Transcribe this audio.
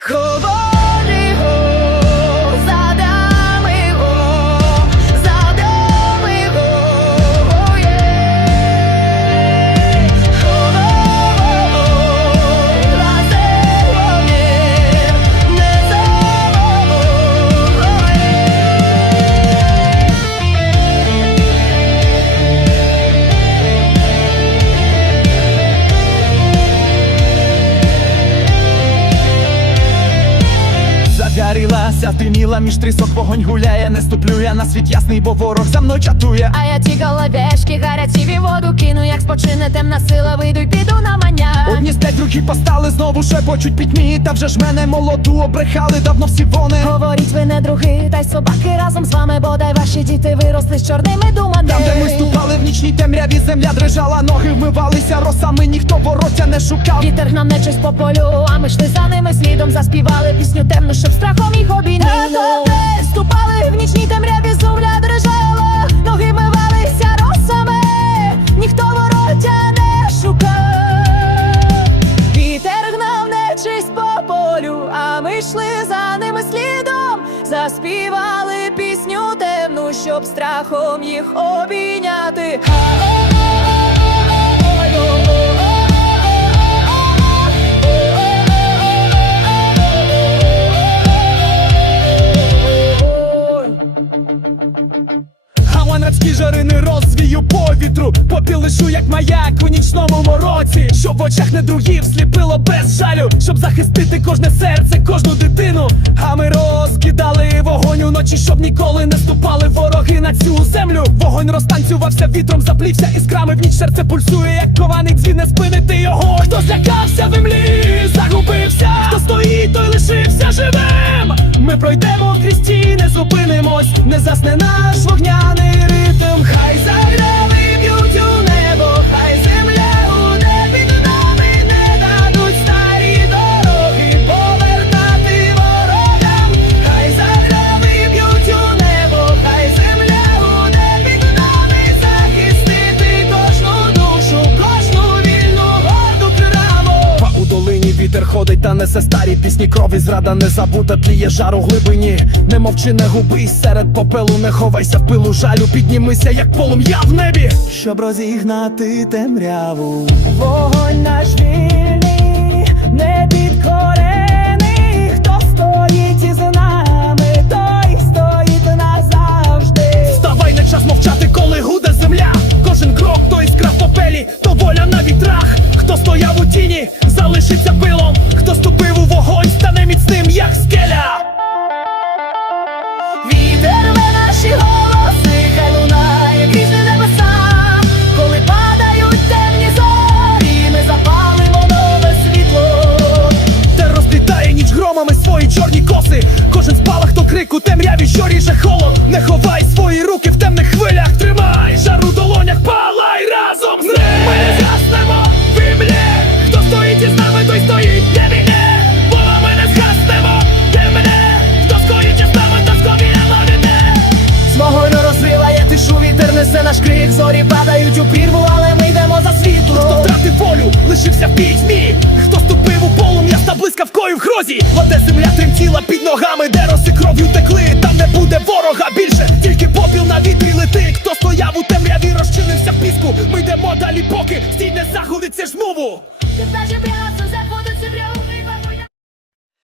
Kovar Загорілася, тиміла, між трісок вогонь гуляє, не ступлю я на світ ясний, бо ворог за мною чатує. А я ті головешки гарячі воду кину, як спочине темна сила, вийду й піду на маня. Одні сплять, другі постали, знову шепочуть пітьмі Та вже ж мене молоду обрехали, давно всі вони Говоріть ви не други, та й собаки разом з вами, бодай ваші діти виросли з чорними думами. Там, де ми ступали в нічній темряві, земля дрижала, вмивалися росами, ніхто вороття не шукав. Вітер гнав нечисть по полю, а ми йшли за ними слідом, заспівали пісню темну, щоб страхом їх обійняло. Ступали в нічній темряві, земля дрижала, ноги мивалися росами, ніхто вороття не шукав. Вітер гнав нечисть по полю, а ми йшли за ними слідом, заспівали пісню темну, щоб страхом їх обійняти. Жарини розвію повітру Попіл лишу, як маяк у нічному мороці. Щоб в очах не другів сліпило без жалю. Щоб захистити кожне серце, кожну дитину. А ми розкидали вогонь уночі, щоб ніколи не ступали вороги на цю землю. Вогонь розтанцювався вітром, заплівся іскрами. В ніч серце пульсує, як кований дзвін, не спинити його. Хто злякався в імлі, загубився. Хто стоїть, той лишився живим Ми пройдемо крізь ті, не зупинимось, не засне наш вогняний ритм. Хай заграли несе старі пісні крові, зрада не забута, тліє жар у глибині. Не мовчи, не губись, серед попелу не ховайся пилу жалю, піднімися, як полум'я в небі, щоб розігнати темряву. Вогонь наш вільний, не підкорений. Громами свої чорні коси. Кожен спалах то крику, темряві, що ріже холод. Не ховай свої руки в темних наш крик, зорі падають у прірву, але ми йдемо за світло. Хто втратив волю, лишився в пітьмі. Хто ступив у полум'я та блискавкою в грозі. Ладе земля тремтіла під ногами, де роси кров'ю текли. Там не буде ворога більше, тільки попіл на вітрі летить Хто стояв у темряві, розчинився в піску. Ми йдемо далі, поки стій не загубиться жмову Ти